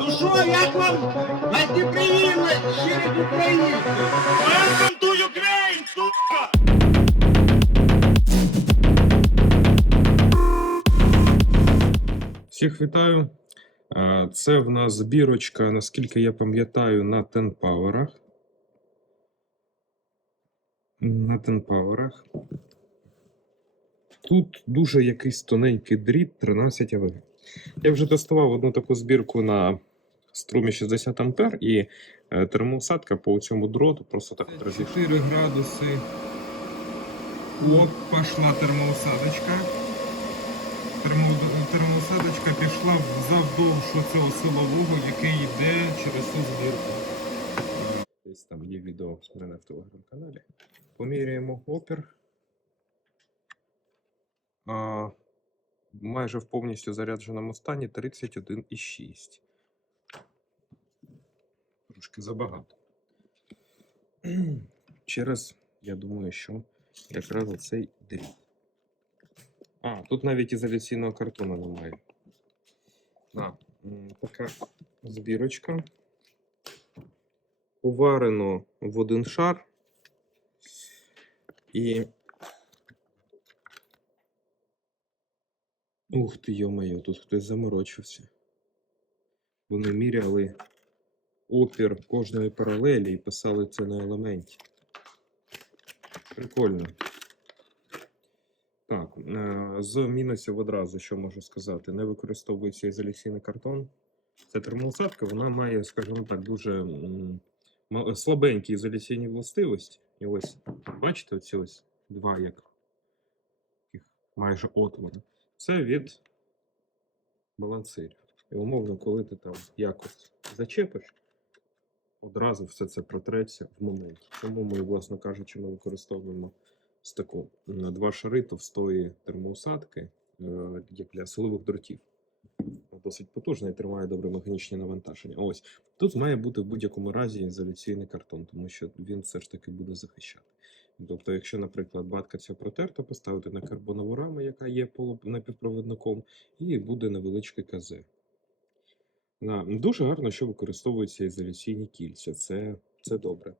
Ну що, як вам гостеприимность через українців? Welcome to Ukraine, сука! Всіх вітаю. Це в нас збірочка, наскільки я пам'ятаю, на тенпауерах. На тенпауерах. Тут дуже якийсь тоненький дріт 13 АВГ. Я вже тестував одну таку збірку на струмі 60 А і е, термоусадка по цьому дроту просто так от розійшла. 4 градуси. Оп, пішла термоусадочка. Термо- термоусадочка пішла вздовж цього силового, який йде через цю збірку. Десь там є відео мене в телеграм-каналі. Поміряємо опір. А, майже в повністю зарядженому стані 31,6. Трошки забагато. Через, я думаю, що якраз оцей дріт. А, тут навіть ізоляційного картону немає. А, така збірочка. Уварено в один шар. І. Ух ти, йо-моє, тут хтось заморочився. Вони міряли опір кожної паралелі і писали це на елементі. Прикольно. Так, е, з мінусів одразу, що можу сказати, не використовується ізоляційний картон. Це термоусадка, вона має, скажімо так, дуже слабенькі ізоляційні властивості. І ось, бачите, оці ось два як майже отвори. Це від балансирів. І умовно, коли ти там якось зачепиш, одразу все це протреться в моменті. Тому ми, власно кажучи, ми використовуємо таку м, два шари товстої термоусадки е, як для силових дротів. Досить потужна і тримає добре механічні навантаження. Ось тут має бути в будь-якому разі ізоляційний картон, тому що він все ж таки буде захищати. Тобто, якщо, наприклад, батка ця протерта, поставити на карбонову раму, яка є напівпровідником, і буде невеличке КЗ. Дуже гарно, що використовуються ізоляційні кільця. Це, це добре.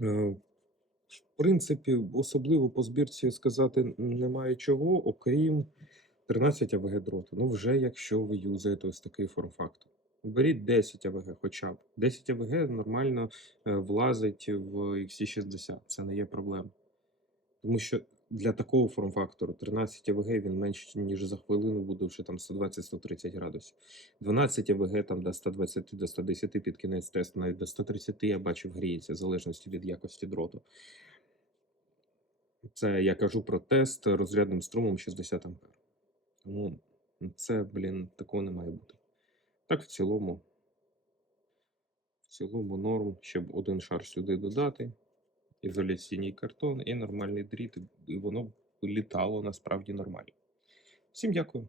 Е, в принципі, особливо по збірці сказати немає чого, окрім 13 АВГ дроту. Ну, вже якщо ви юзаєте ось такий форм-фактор. Беріть 10 АВГ хоча б. 10 АВГ нормально е, влазить в XT60, це не є проблема. Тому що для такого форм-фактору 13 АВГ він менше, ніж за хвилину буде вже там 120-130 градусів. 12 АВГ там до 120 до 110 під кінець тесту, навіть до 130 я бачив гріється, в залежності від якості дроту. Це я кажу про тест розрядним струмом 60 А. Тому це, блін, такого не має бути. Так, в цілому, в цілому норм, щоб один шар сюди додати, ізоляційний картон і нормальний дріт, і воно літало насправді нормально. Всім дякую.